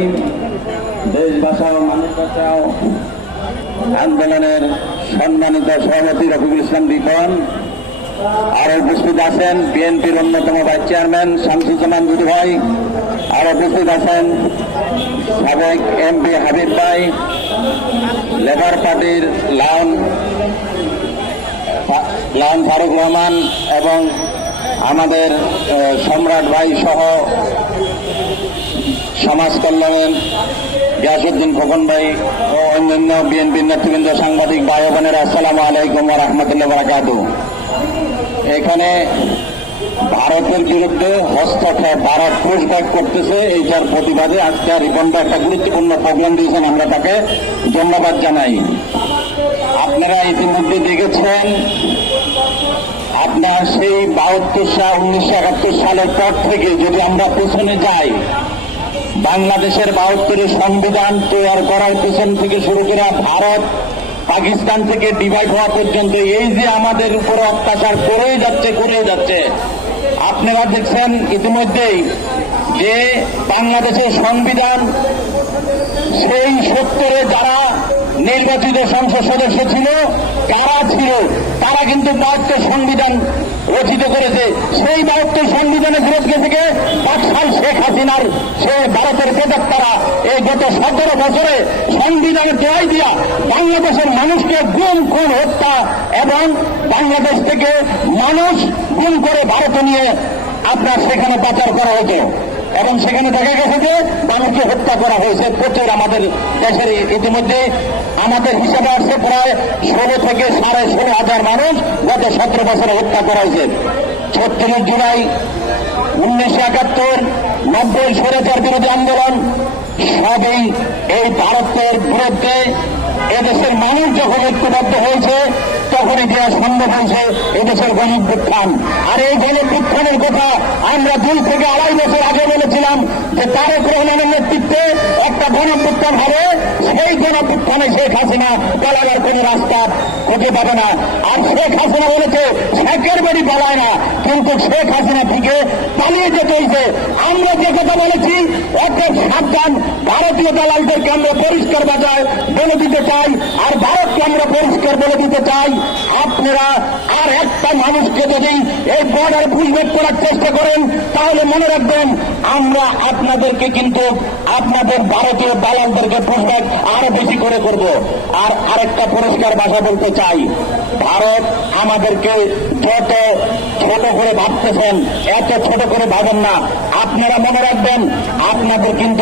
রহিম। দেশ বাঁচাও মানুষ বাঁচাও আন্দোলনের সম্মানিত সভাপতি রফিকুল ইসলাম রিপন, আরো উপস্থিত আছেন বিএনপির অন্যতম ভাইস চেয়ারম্যান শামসুজ্জামান দুদু ভাই, আরো উপস্থিত আছেন সাবেক এমপি হাবিব ভাই, লেবার পার্টির লায়ন ফারুক রহমান এবং আমাদের সম্রাট ভাই সহ সমাজ কল্যাণের গিয়াসউদ্দিন খোকন ভাই ও অন্যান্য বিএনপির নেতৃবৃন্দ, সাংবাদিক ভাই ও বোনেরা, আসসালামু আলাইকুম ওয়া রাহমাতুল্লাহি ওয়া বারাকাতুহু। এখানে ভারতের বিরুদ্ধে হস্তক্ষেপ ভারত পুশব্যাক করতেছে, এইটার প্রতিবাদে আজকে রিপনটা একটা গুরুত্বপূর্ণ প্রোগ্রাম দিয়েছেন, আমরা তাকে ধন্যবাদ জানাই। আপনারা ইতিমধ্যে দেখেছেন, আপনার সেই 1971 সালের পর থেকে যদি আমরা পেছনে যাই, বাংলাদেশের 72 সংবিধান তৈরি করার পেছন থেকে শুরু করে ভারত পাকিস্তান থেকে ডিভাইড হওয়া পর্যন্ত এই যে আমাদের উপরে অত্যাচার করেই যাচ্ছে। আপনারা দেখছেন ইতিমধ্যেই যে বাংলাদেশের সংবিধান সেই 70-এ যারা নির্বাচিত সংসদ সদস্য ছিল, তারা কিন্তু 72 সংবিধান রচিত করেছে। সেই 72 সংবিধানের বিরুদ্ধে থেকে বাকশাল শেখ হাসিনার সে ভারতের প্রেতাত্মারা এই গত 17 বছরে সংবিধানের দোহাই দিয়া বাংলাদেশের মানুষকে গুম খুন হত্যা এবং বাংলাদেশ থেকে মানুষ গুম করে ভারতে নিয়ে আপনার সেখানে পাচার করা হতো এবং সেখানে দেখা গেছে যে মানুষকে হত্যা করা হয়েছে প্রচুর। আমাদের দেশের ইতিমধ্যে আমাদের হিসাবে আসছে প্রায় 16 থেকে 16,500 মানুষ গত 17 বছরে হত্যা করা হয়েছে। 36 জুলাই 1971, 90 স্বৈরাচার বিরোধী আন্দোলন সবই এই ভারতের বিরুদ্ধে। এদেশের মানুষ যখন ঐক্যবদ্ধ হয়েছে তখনই দেওয়া সম্ভব হয়েছে এদেশের গণঅভ্যুত্থান। আর এই গণঅভ্যুত্থানের কথা আমরা 2 থেকে 2.5 বছর আগে বলেছিলাম যে তারেক রহমানের নেতৃত্বে একটা গণঅভ্যুত্থান হবে, সেই গণঅভ্যুত্থানে শেখ হাসিনা পালাবার কোন রাস্তা খুঁজে পাবে না। আর শেখ হাসিনা বলেছে শেখের বাড়ি পালায় না, কিন্তু শেখ হাসিনা থেকে পালিয়ে যেতে হয়েছে। আমরা যে কথা বলেছি অর্থাৎ সাবধান, ভারতীয় দালালদেরকে আমরা পরিষ্কার বাজায় বলে দিতে চাই, আর ভারতকে আমরা পরিষ্কার বলে দিতে চাই, আপনারা আর একটা মানুষকে যদি এই বর্ডার পুশব্যাক করার চেষ্টা করেন তাহলে মনে রাখবেন আমরা আপনাদেরকে কিন্তু আপনাদের ভারতীয় দালালদেরকে পুশব্যাক আরো বেশি করে করব। আর আরেকটা পরিষ্কার ভাষা বলতে চাই, ভারত আমাদেরকে যত ছোট করে ভাবতেছেন এত ছোট করে ভাবেন না। আপনারা মনে রাখবেন আপনাদের কিন্তু